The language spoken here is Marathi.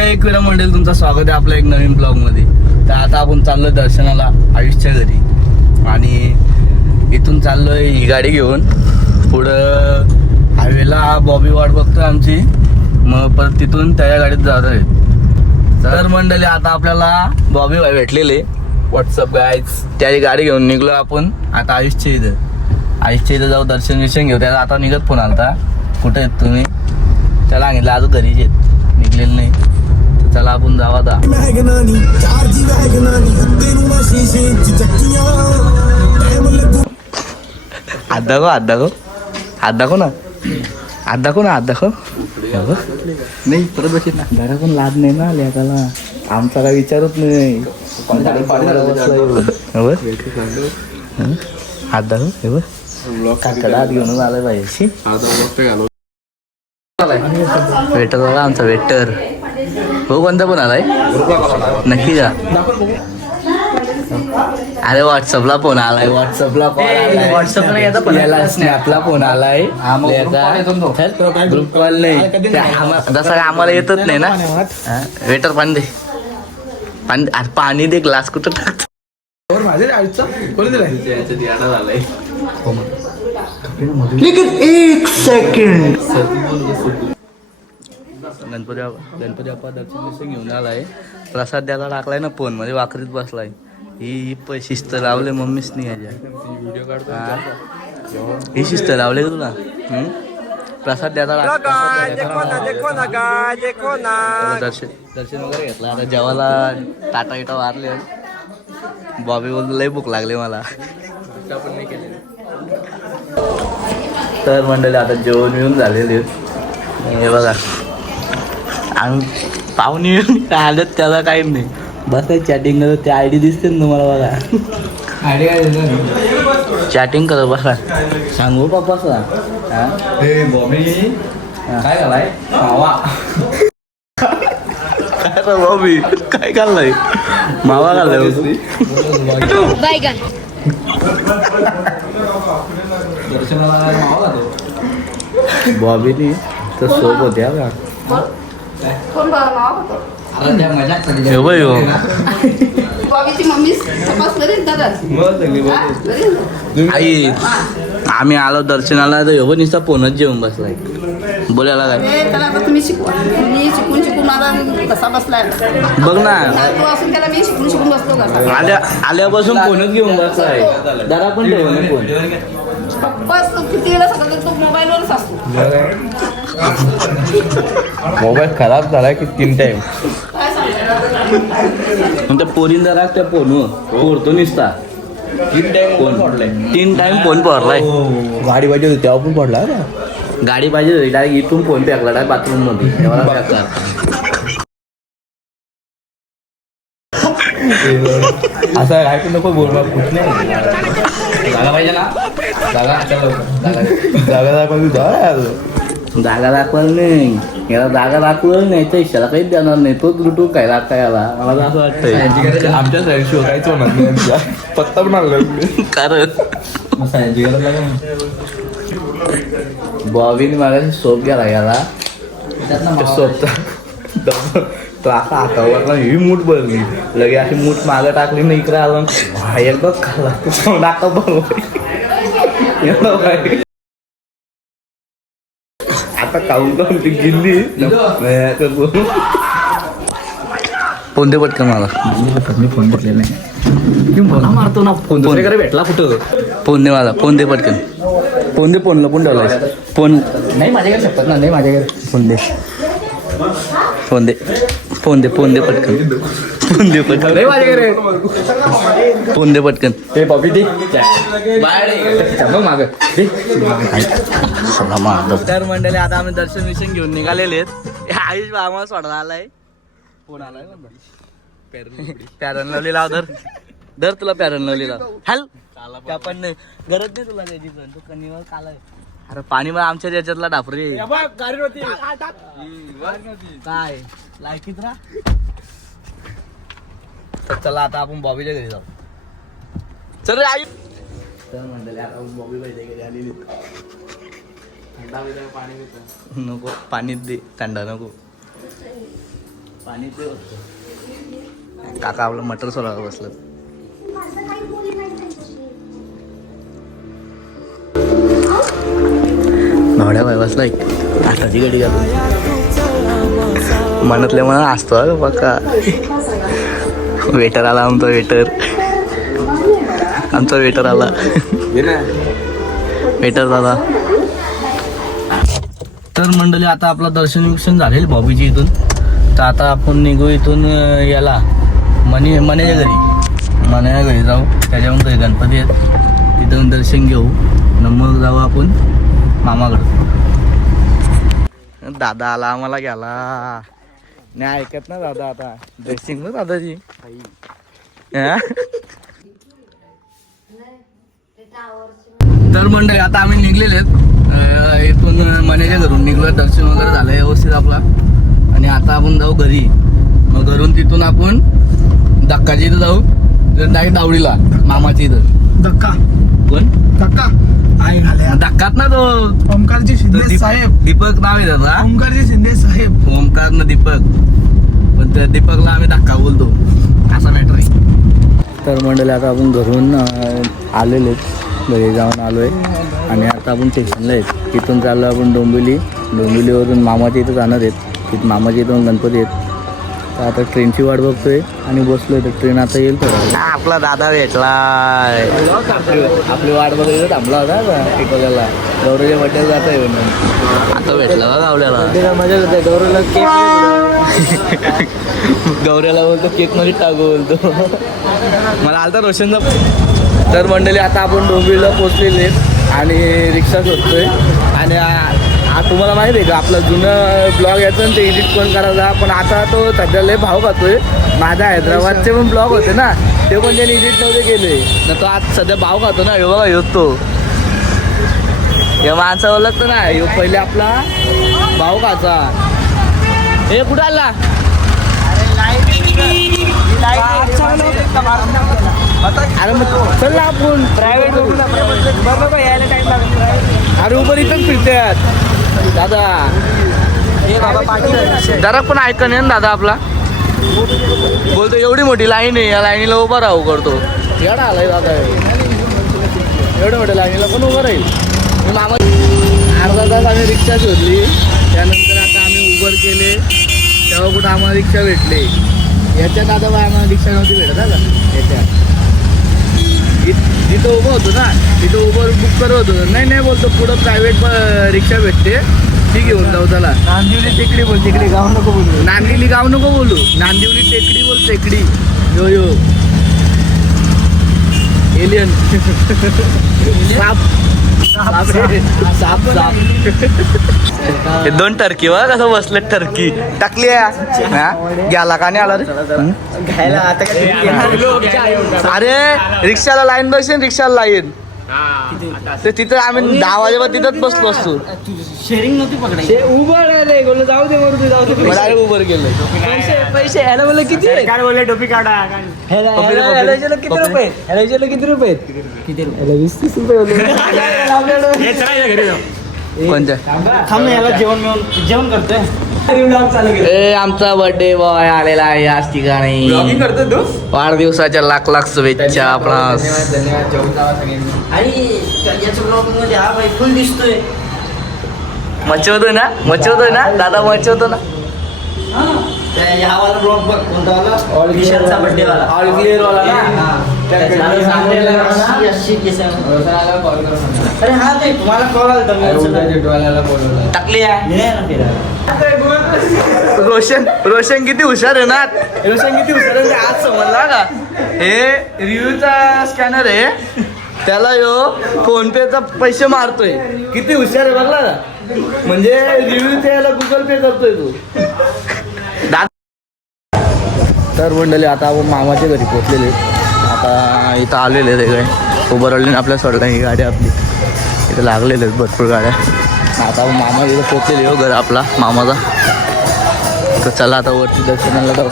जय एकविरा मंडळी, तुमचं स्वागत आहे आपल्या एक नवीन ब्लॉग मध्ये. तर आता आपण चाललोय दर्शनाला आयुषच्या घरी आणि इथून चाललोय ही गाडी घेऊन. पुढं हायवेला बॉबी वाट बघतोय आमची, मग परत तिथून त्या गाडीत जात आहे. तर मंडळी आता आपल्याला बॉबी भेटलेले व्हॉट्सअप गाईज, त्याची गाडी घेऊन निघलो आपण आता आयुषच्या इथं जाऊ, दर्शन विषय घेऊ. त्याला आता निघत फोन आलता, कुठे आहेत तुम्ही? त्याला सांगितलं अजून घरीच आहेत, निघलेलं नाही. तर चला आपण जाऊ आता. हात दाखव ना नाही परत बसेल ना. घरा पण लाज नाही ना लेकाला, आमचा काय विचारत नाही. हात दाखव हे बघ, काकडा हात घेऊन आलाय पाहिजे. वेटर बघा आमचा वेटर हो, कोणता पण आलाय नक्की जा. अरे व्हॉट्सअपला फोन आलाय, व्हॉट्सअपला स्नॅपला फोन आलाय. ग्रुप कॉल नाही, जसं आम्हाला येतच नाही ना. वेटर पाणी दे, पाणी दे, ग्लास कुठं टाकतो. एक सेकंड. गणपती बाप्पा दर्शन घेऊन आलाय, प्रसाद द्यायला टाकलाय ना फोन मध्ये, वाकरीत बसलाय. ही शिस्त लावले मम्मीच नाही याच्या. ही शिस्त लावले तुला. प्रसाद द्यायला दर्शन वगैरे घेतलं. आता जेवायला टाटा इटा वारले. बॉबी बोलतो लय भूक लागली मला. तर मंडळी आता जेवण येऊन झालेले. हे बघा आम्ही पाहुणे येऊन आलेत, त्याला काही नाही बसाय चॅटिंग करत. ते आयडी दिसते ना तुम्हाला बघा, आयडी काय चॅटिंग करत बसा. सांगू पप्पा सर बॉबी काय घालाय मावा. काय बॉबी काय घाललाय? मावा घाललाय बॉबीनी तर सोप होत्या का. आई आम्ही आलो दर्शनाला, तर एवढं नुसता फोनच जेवून बसलाय. बोलायला काय तुम्ही शिकून आता कसा बसलाय बघ ना. त्याला मी शिकून बसतो का. आल्यापासून फोनच घेऊन बसलाय. दादा पण ठेव ना फोन. पप्पाच किती वेळा सगळं तो मोबाईलवरच असतो. मोबाईल खराब झालाय की 3 टाइम. काय सांगतो त्या पोरीन जरा त्या फोनवर पोरतो निसता 3 टाइम फोन पडलाय. 3 टाइम फोन पडलाय. गाडी पाहिजे होती तेव्हा पण पडला. गाडी पाहिजे होती, डायरेक्ट इथून फोन फेकला डायरेक्ट बाथरूम मध्ये. असं ऐकू नको बोल, कुठ नाही जागा पाहिजे ना. जागा दाखवायला नाही याला, जागा दाखवलं नाही तर इशाला काहीच देणार नाही. तोच लुटून काय लागता याला, मला असं वाटतंय. आमच्या साईड शोधायच होणार नाही. पत्ता पण आणला कारण बॉबीने मला सोप गेला याला. सोपचा तो असा हातावर ही मूठ बसली, लगे अशी मूठ मागं टाकली ना, इकडे आलं एकदा खाल्ला तो नाका बरोबर. आता काऊन काऊन ती गिल्ली फोन दे पटकन मला. मी फोन घेतलेला नाही, मारतो ना फोन. दुसरीकडे भेटला कुठं फोन दे मला, फोन दे पटकन. फोन दे, फोन लपून ठेवलाय. फोन नाही माझ्याकडे शकतात ना, नाही माझ्याकडे. फोन दे, फोन दे, फोन दे, फोन दे पटकन. फोन दे पटकन, नाही माझ्याकडे. फोन दे पटकन. ते बॉबी दे माग. तर मंडळी आता आम्ही दर्शन विषय घेऊन निघालेले आहेत. आयुष आम्हाला सोडायला आलाय. फोन आलाय पॅरन लावली लाव. धर तुला पॅरन लावली लाव. हॅल त्या पण नाही, गरज नाही तुला त्याची पण. तू कणीवर काला. अरे पाणी मग आमच्या याच्यातला डापरे काय लायकीत राहा. तर चला आता आपण बॉबीच्या घरी जाऊ. चल आई. तर म्हणले आता बॉबी पाहिजे घरी आलेली. थंडा पाणी नको, पाणी दे थंडा नको. पाणी काका आपलं मटर सोलायला बसलं. नवड्या बाय बसला एक आताची गाडी घालून मनातल्या मनात असतो बघा. वेटर आला आमचा वेटर आला वेटर झाला. तर मंडळी आता आपलं दर्शन विक्षण झालेलं भाऊबीजी इथून. तर आता आपण निघू इथून याला मण्याच्या घरी जाऊ. त्याच्याहून काही गणपती आहेत तिथून दर्शन घेऊ न मग जाऊ आपण मामाकडं. दादा आला आम्हाला घ्याला नाही ऐकत ना दादा. आता ड्रेसिंग ना दादाची. तर मंडळी आता आम्ही निघलेले आहेत इथून मण्याच्या घरून निघलो. दर्शन वगैरे झालं व्यवस्थित आपला. आणि आता आपण जाऊ घरी. मग घरून तिथून आपण दक्काच्या इथं जाऊ. डायरेक्ट दावडीला मामाच्या इथं. धक्का कोण धक्का आहे घाल्या धक्कात ना तो ओमकारजी शिंदे साहेब. दीपक नाव आहे त्याचा. ओमकारजी शिंदे साहेब. ओमकार ना दीपक. पण त्या दीपकला आम्ही धक्का बोलतो असा मॅटर आहे. तर मंडळी आता आपण घरून आलेले घरी जाऊन आलो आहे. आणि आता आपण स्टेशनला आहेत. तिथून चाललो आपण डोंबिवलीवरून मामाच्या इथं जाणार आहेत. तिथं मामाच्या इथून गणपती आहेत. तर आता ट्रेनची वाट बघतोय आणि बसलोय. तर ट्रेन आता येईल. तर आपला दादा भेटला. आपली वाट बघायला थांबला होता टिकोल्याला. गौरवच्या बड्डेला जात आहे म्हणून आता भेटला का गावल्याला. मजा होते. गौऱ्याला बोलतो केक मध्ये टाकू बोलतो. मला आलता रोशनचा. तर मंडळी आता आपण डोंबिवलीला पोचलेले आणि रिक्षा शोधतोय. आणि तुम्हाला माहिती आहे का आपलं जुनं ब्लॉग यायचं ना ते एडिट कोण करायचा. पण आता तो सध्या लय भाव खातोय. माझ्या हैदराबादचे पण ब्लॉग होते ना ते पण त्याने एडिट नव्हते केले ना. तो आज सध्या भाव खातो ना. बघा येतो तो या माणसा ओळखतो ना. ह्यो पहिले आपला भाव खाचा. हे कुठं आला. अरे मग चल ना आपण प्रायव्हेट. अरे उबर इथंच फिरतात दादा. जरा पण ऐका नाही ना दादा आपला. बोलतो एवढी मोठी लाईन आहे या लाईनीला उभा राहू करतो. एवढा आलाय दादा. एवढ्या मोठ्या लाईनीला पण उभं राहील. मामा अर्धा तास आम्ही रिक्षा शोधली. त्यानंतर आता आम्ही उबर केले. तेव्हा कुठं आम्हाला रिक्षा भेटले. याच्यात आता आम्हाला रिक्षा नव्हती भेटत का याच्यात. जिथं उभं होतो ना तिथं उबर बुक करत होतो. नाही बोलतो पुढं प्रायव्हेट रिक्षा भेटते ती घेऊन जाऊ. त्याला नांदिवली टेकडी बोल. टेकडी गाव नको बोलू. नांदिवली गाव नको बोलू. नांदिवली टेकडी बोल. टेकडी यो एलियन साप. हे दोन टर्की वा कसं बसले. टर्की टाकली गेला का नाही आला रे घ्यायला. अरे रिक्षाला लाईन बसेन. रिक्षाला लाईन ते तिथं आम्ही 10 वाजेपर्यंत तिथंच बसलो असतो. शेअरिंग नव्हती पकडायची. उबर जाऊ दे उबर गेलं. पैसे ह्याला बोलले किती बोलले. टोपी काढा. किती रुपये. किती रुपये. 20-30 रुपये कोणत्या जेवण करतोय. आमचा बर्थडे बॉय आलेला आहे आज ठिकाणी. वाढदिवसाच्या लाख शुभेच्छा आपणास. फुल दिसतोय. मचवतोय ना दादा. मचवतो ना. ब्लॉग बघ कोणता वाला. ऑल क्लिअर वाला ना. अरे हा ते तुम्हाला कॉल आला टाकली. रोशन किती हुशार आहे ना. आज समजला का. हे रिव्ह्यूचा स्कॅनर आहे. त्याला फोन पेचा पैसे मारतोय. किती हुशार आहे बघला ना. म्हणजे रिव्ह्यू त्याला गुगल पे करतोय तू. तर मंडळी आता आपण मामाच्या घरी पोचलेले. आता इथं आलेले ते काय उभं आपल्या सोडला. ही गाडी आपली इथं लागलेले आहेत भरपूर गाड्या. आता आपण मामा इथं पोचलेले घर आपला मामाचा. तर चला आता वरती दर्शनाला जाऊ.